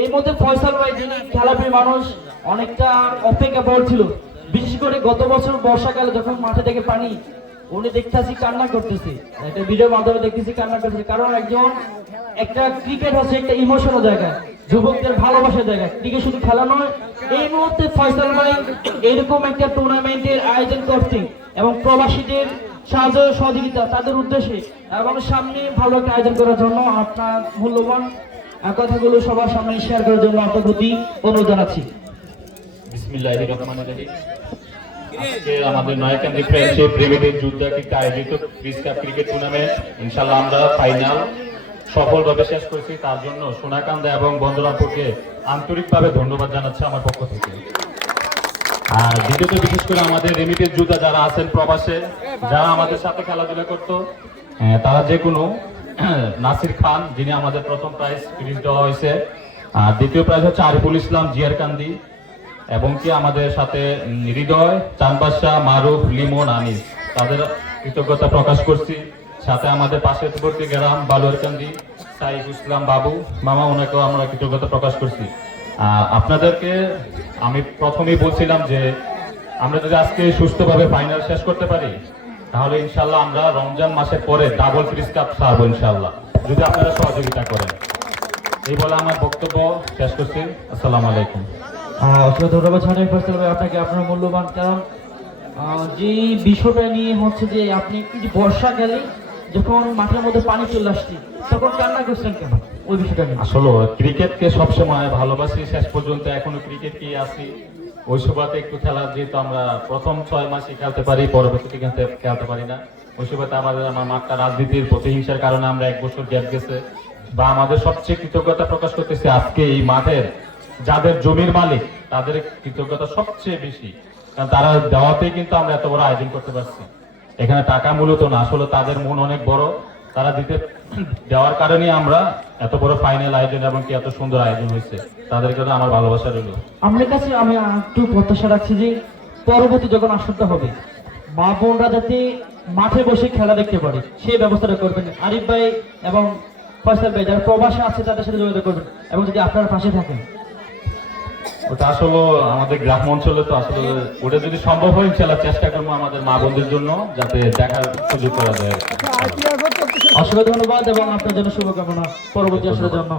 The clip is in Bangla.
এই মধ্যে ফয়সাল ভাই যিনি খেলাপ্রিয় মানুষ অনেকটা অপেক্ষা করছিল, বিশেষ করে গত বছর বর্ষাকালে যখন মাঠে থেকে পানি উনি দেখতেছি কান্না করতেছে, একটা ভিডিওর মাধ্যমে দেখতেছি কান্না করতেছে। কারণ একটা ক্রিকেট হচ্ছে একটা ইমোশনাল জায়গা, যুবকদের ভালোবাসার জায়গা, ক্রিকেট শুধু খেলা নয়। এই মুহূর্তে ফয়সাল ভাই এরকম একটা টুর্নামেন্টের আয়োজন করতে এবং প্রবাসীদের সাহায্য সহযোগিতা তাদের উদ্দেশ্যে এবং সামনে ভালো একটা আয়োজন করার জন্য আপনার মূল্যবান কথাগুলো সবার সামনে শেয়ার করার জন্য আপনার প্রতি অনুরোধ জানাচ্ছি। বিসমিল্লাহির রহমানির রহিম। আজকে আমাদের নয়াকান্দি ফ্রেন্ডশিপ প্রেমীদের যুদ্ধাকিতে আয়োজিত ক্রিস কাপ ক্রিকেট টুর্নামেন্ট ইনশাআল্লাহ আমরা ফাইনাল সফলভাবে শেষ করেছি। তার জন্য সোনাকান্দা এবং বন্দনাপুরকে আন্তরিকভাবে ধন্যবাদ জানাচ্ছি আমার পক্ষ থেকে। আর দ্বিতীয়ত বিশেষ করে আমাদের রেমিটের যোদ্ধা যারা আছেন প্রবাসে, যারা আমাদের সাথে খেলাধুলা করতো, তারা যে কোনো নাসির খান যিনি আমাদের প্রথম প্রাইজ ফিনিশ দেওয়া হয়েছে, আর দ্বিতীয় প্রাইজ হচ্ছে আরিফুল ইসলাম জিয়ারকান্দি, এবং কি আমাদের সাথে হৃদয়, চানবাসা, মারুফ, লিমন, আনিস, তাদের কৃতজ্ঞতা প্রকাশ করছি। সাথে আমাদের পার্শ্ববর্তী গ্রাম বালুয়ারকান্দি সাইফ ইসলাম বাবু মামা, ওনাকেও আমরা কৃতজ্ঞতা প্রকাশ করছি। আপনাদেরকে আমি প্রথমেই বলছিলাম যে আমরা যদি আজকে সুস্থভাবে ফাইনাল শেষ করতে পারি তাহলে ইনশাল্লাহ আমরা রমজান মাসের পরে ডাবল ক্রিস কাপ ছাড়বো ইনশাল্লাহ, যদি আপনারা সহযোগিতা করেন। এই বলে আমার বক্তব্য শেষ করছি। আসসালামু আলাইকুম। ধন্যবাদ জানাই ফয়সাল ভাই আপনাকে, আপনার মূল্যবান। কারণ যে বিষয়টা নিয়ে হচ্ছে যে আপনি বর্ষাকালে যখন মাঠের মধ্যে পানি চলে আসছে তখন কান্না করছেন কেন, ওই বিষয়টা নিয়ে। আসলে ক্রিকেটকে সবসময় ভালোবাসি, শেষ পর্যন্ত এখনো ক্রিকেটকে আসি। ওই সুবাদে একটু খেলা, যেহেতু আমরা প্রথম 6 মাসই খেলতে পারি, পরবর্তীতে খেলতে পারি না। ওই সুবাদে আমার মাঠটা রাজনীতির প্রতিহিংসার কারণে আমরা 1 বছর গ্যাপ গেছে। বা আমাদের সবচেয়ে কৃতজ্ঞতা প্রকাশ করতেছি আজকে এই মাঠের যাদের জমির মালিক, তাদের কৃতজ্ঞতা সবচেয়ে বেশি, কারণ তারা দেওয়াতেই কিন্তু আমরা এত বড় আয়োজন করতে পারছি। এখানে টাকা মূলত না, আসলে তাদের মন অনেক বড়, তারা দেওয়ার কারণে আমরা এত বড় ফাইনাল আয়োজন এবং কি এত সুন্দর আয়োজন হয়েছে। তাদের কাছে আমার ভালোবাসা রইল। আপনার কাছে আমি একটু প্রত্যাশা রাখছি যে পরবর্তী যখন আসরটা হবে মা বোনরা যাতে মাঠে বসে খেলা দেখতে পারে সেই ব্যবস্থাটা করবেন। আরিফ ভাই এবং ফয়সাল ভাই যারা প্রবাসে আছে তাদের সাথে যোগাযোগ করবেন, এবং যদি আপনার পাশে থাকেন। ওটা আসলে আমাদের গ্রাম অঞ্চলে, তো আসলে ওটা যদি সম্ভব হয় ইনশাআল্লাহ চেষ্টা করবো আমাদের মা বোনদের জন্য যাতে দেখার সুযোগ করা যায়। অসংখ্য ধন্যবাদ এবং আপনার জন্য শুভকামনা পরবর্তী আসরের জন্য।